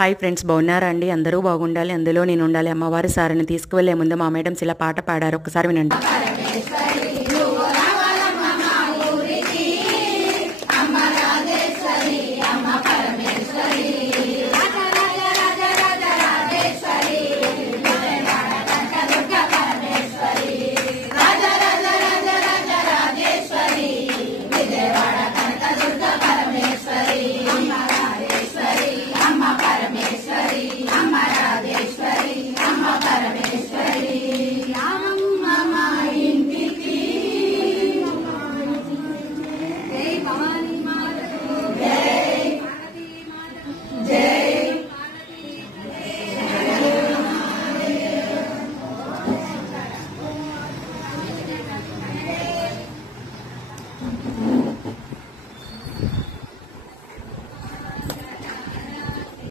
Hi friends, బాగున్నారా అండి? అందరూ బాగుండాలి, అందులో నేను ఉండాలి. అమ్మవారి సారిని తీసుకువెళ్లే ముందు మా మేడమ్స్ ఇలా పాట పాడారు, ఒకసారి వినండి.